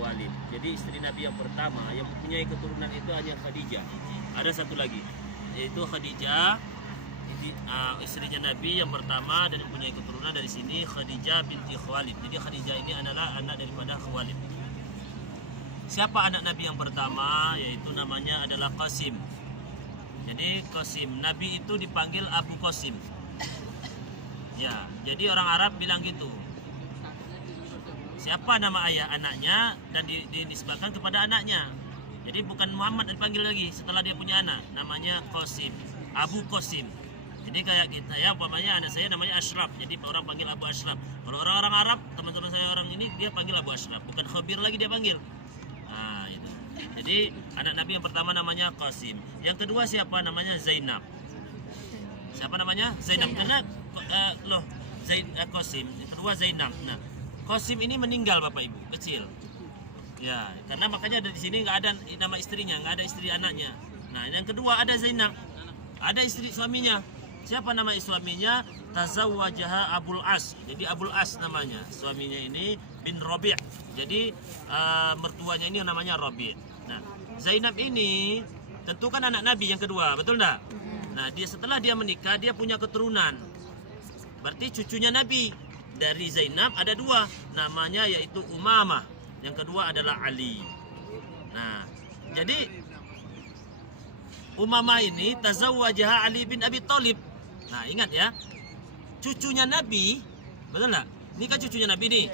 Khuwailid. Jadi istri Nabi yang pertama yang mempunyai keturunan itu hanya Khadijah. Ada satu lagi, yaitu Khadijah, istrinya Nabi yang pertama dan mempunyai keturunan dari sini Khadijah binti Khuwailid. Jadi Khadijah ini adalah anak daripada Khuwailid. Siapa anak Nabi yang pertama? Yaitu namanya adalah Qasim. Jadi Qasim, Nabi itu dipanggil Abu Qasim. Ya, jadi orang Arab bilang gitu. Siapa nama ayah anaknya dan dinisbahkan kepada anaknya. Jadi bukan Muhammad dipanggil lagi setelah dia punya anak, namanya Qasim, Abu Qasim. Jadi kayak kita ya, umpamanya anak saya namanya Ashraf, jadi orang panggil Abu Ashraf. Kalau orang-orang Arab, teman-teman saya orang ini dia panggil Abu Ashraf, bukan Khabir lagi dia panggil. Nah, itu. Jadi anak Nabi yang pertama namanya Qasim. Yang kedua siapa? Namanya Zainab. Siapa namanya? Zainab. Karena Qasim. Yang kedua Zainab. Nah, Qasim ini meninggal Bapak Ibu, kecil. Ya, karena makanya di sini nggak ada nama istrinya, nggak ada istri anaknya. Nah, yang kedua ada Zainab, ada istri suaminya. Siapa nama suaminya? Tazawwajaha Abul As. Jadi Abul As namanya. Suaminya ini bin Rabi'. Jadi mertuanya ini namanya Rabi'. Nah, Zainab ini tentu kan anak Nabi yang kedua, betul enggak? Nah, setelah dia menikah dia punya keturunan. Berarti cucunya Nabi. Dari Zainab ada dua, namanya yaitu Umamah. Yang kedua adalah Ali. Nah, jadi Umamah ini tazawwajaha Ali bin Abi Thalib. Nah, ingat ya, cucunya Nabi, betul nggak? Ini kan cucunya Nabi nih,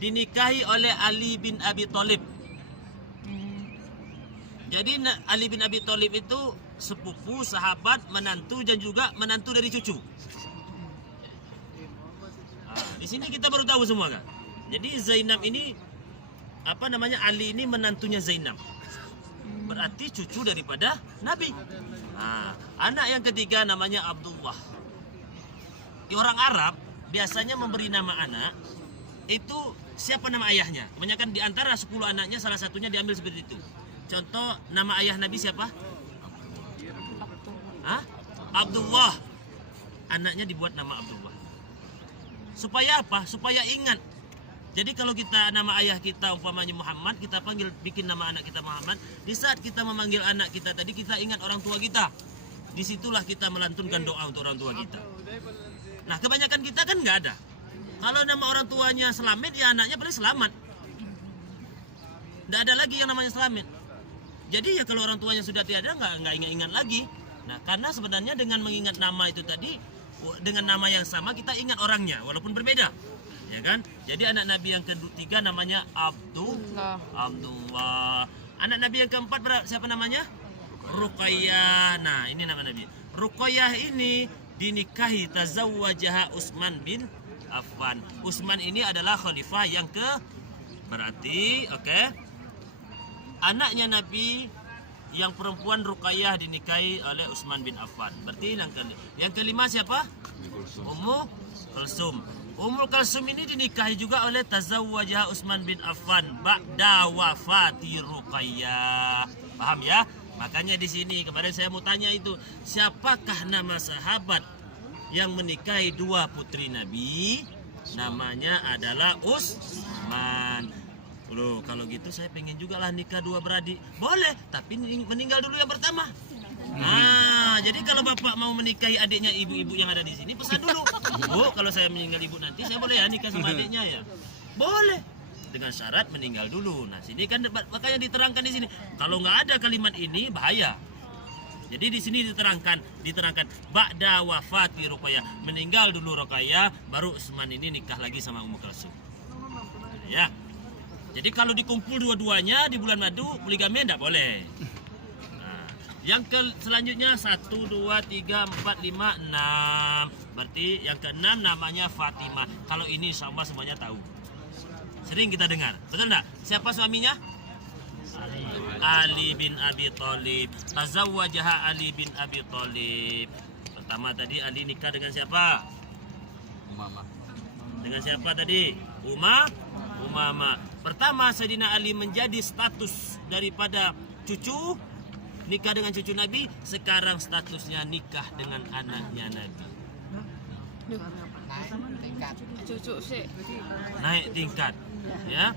dinikahi oleh Ali bin Abi Thalib. Jadi Ali bin Abi Thalib itu sepupu, sahabat, menantu dan juga menantu dari cucu. Di sini kita baru tahu semua kan. Jadi Zainab ini Ali ini menantunya Zainab. Berarti cucu daripada Nabi. Nah, anak yang ketiga namanya Abdullah. Orang Arab biasanya memberi nama anak itu siapa nama ayahnya. Kebanyakan di antara 10 anaknya salah satunya diambil seperti itu. Contoh nama ayah Nabi siapa? Abdullah. Anaknya dibuat nama Abdullah. Supaya apa? Supaya ingat. Jadi kalau kita nama ayah kita umpamanya Muhammad, kita bikin nama anak kita Muhammad. Di saat kita memanggil anak kita tadi, kita ingat orang tua kita. Disitulah kita melantunkan doa untuk orang tua kita. Nah, kebanyakan kita kan nggak ada. Kalau nama orang tuanya Slamet, ya anaknya paling selamat. Nggak ada lagi yang namanya Slamet. Jadi ya kalau orang tuanya sudah tiada, nggak ingat-ingat lagi. Nah, karena sebenarnya dengan mengingat nama itu tadi, dengan nama yang sama kita ingat orangnya walaupun berbeda, ya kan? Jadi anak Nabi yang ketiga namanya Abdullah. Anak Nabi yang keempat siapa namanya? Ruqayyah. Nah, ini nama Nabi. Ruqayyah ini dinikahi tazawwajaha Utsman bin Affan. Utsman ini adalah khalifah yang berarti anaknya Nabi yang perempuan Ruqayyah dinikahi oleh Utsman bin Affan. Berarti yang kelima siapa? Ummu Kalsum. Ummu Kalsum ini dinikahi juga oleh tazawwajaha Utsman bin Affan ba'da wafati Ruqayyah. Paham ya? Makanya di sini kemarin saya mau tanya itu, siapakah nama sahabat yang menikahi dua putri Nabi? Namanya adalah Utsman. Loh, kalau gitu saya pengen juga lah nikah dua beradik. Boleh, tapi meninggal dulu yang pertama. Nah, jadi kalau bapak mau menikahi adiknya ibu-ibu yang ada di sini, pesan dulu. Bu, kalau saya meninggal ibu nanti, saya boleh ya nikah sama adiknya ya? Boleh. Dengan syarat meninggal dulu. Nah, sini kan makanya diterangkan di sini. Kalau nggak ada kalimat ini, bahaya. Jadi di sini diterangkan ba'da wafati Ruqayyah. Meninggal dulu Ruqayyah, baru Utsman ini nikah lagi sama Ummu Kalsum. Ya. Jadi kalau dikumpul dua-duanya di bulan madu, poligami enggak boleh. Nah, yang selanjutnya 1, 2, 3, 4, 5, 6. Berarti yang ke-6 namanya Fatimah. Kalau ini insya Allah semuanya tahu. Sering kita dengar. Betul enggak? Siapa suaminya? Ali bin Abi Thalib. Tazawwajaha Ali bin Abi Thalib. Pertama tadi Ali nikah dengan siapa? Umamah. Dengan siapa tadi? Umamah. Pertama Sayyidina Ali menjadi status daripada cucu, nikah dengan cucu Nabi. Sekarang statusnya nikah dengan anaknya Nabi. Naik tingkat. Naik tingkat, ya.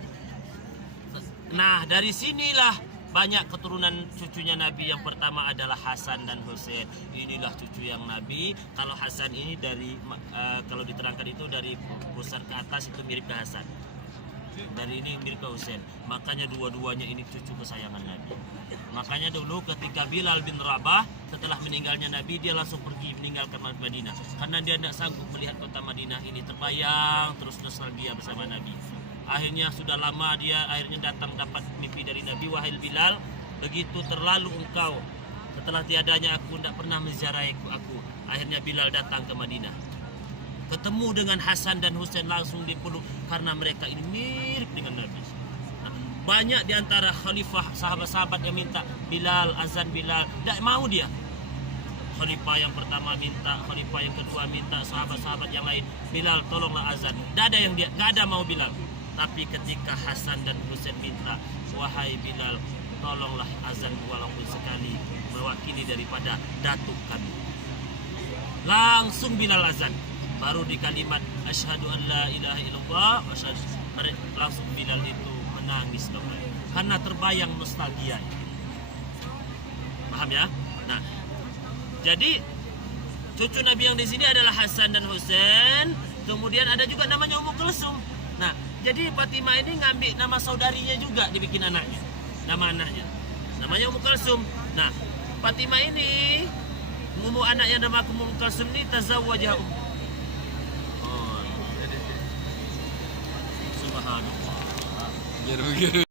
Nah, dari sinilah banyak keturunan cucunya Nabi. Yang pertama adalah Hasan dan Husain. Inilah cucu yang Nabi. Kalau Hasan ini dari kalau diterangkan itu dari pusar ke atas itu mirip ke Hasan. Dari ini mirip ke Husain. Makanya dua-duanya ini cucu kesayangan Nabi. Makanya dulu ketika Bilal bin Rabah setelah meninggalnya Nabi, dia langsung pergi meninggalkan Madinah. Karena dia tidak sanggup melihat kota Madinah ini terbayang terus nostalgia bersama Nabi. Akhirnya sudah lama dia akhirnya datang dapat mimpi dari Nabi, wahai Bilal, begitu terlalu engkau setelah tiadanya aku tidak pernah menziarahi aku. Akhirnya Bilal datang ke Madinah, ketemu dengan Hasan dan Husain, langsung dipeluk karena mereka ini mirip dengan Nabi. Nah, banyak di antara khalifah sahabat-sahabat yang minta Bilal, azan Bilal, tidak mau dia. Khalifah yang pertama minta, khalifah yang kedua minta, sahabat-sahabat yang lain, Bilal tolonglah azan. Tidak ada yang dia, tidak ada mau Bilal. Tapi ketika Hasan dan Husain minta, wahai Bilal, tolonglah azan walaupun sekali, mewakili daripada datuk kami. Langsung Bilal azan. Baru di kalimat asyhadu an la ilaha illallah, langsung Bilal itu menangis karena terbayang nostalgia. Paham ya? Nah, jadi cucu Nabi yang di sini adalah Hasan dan Husain. Kemudian ada juga namanya Ummu Kulsum. Nah, jadi Fatimah ini ngambil nama saudarinya juga dibikin anaknya. Nama anaknya namanya Ummu Kulsum. Nah, Fatimah ini Ummu anaknya nama Ummu Kulsum ini tazawwaja. Oh. Subhanallah.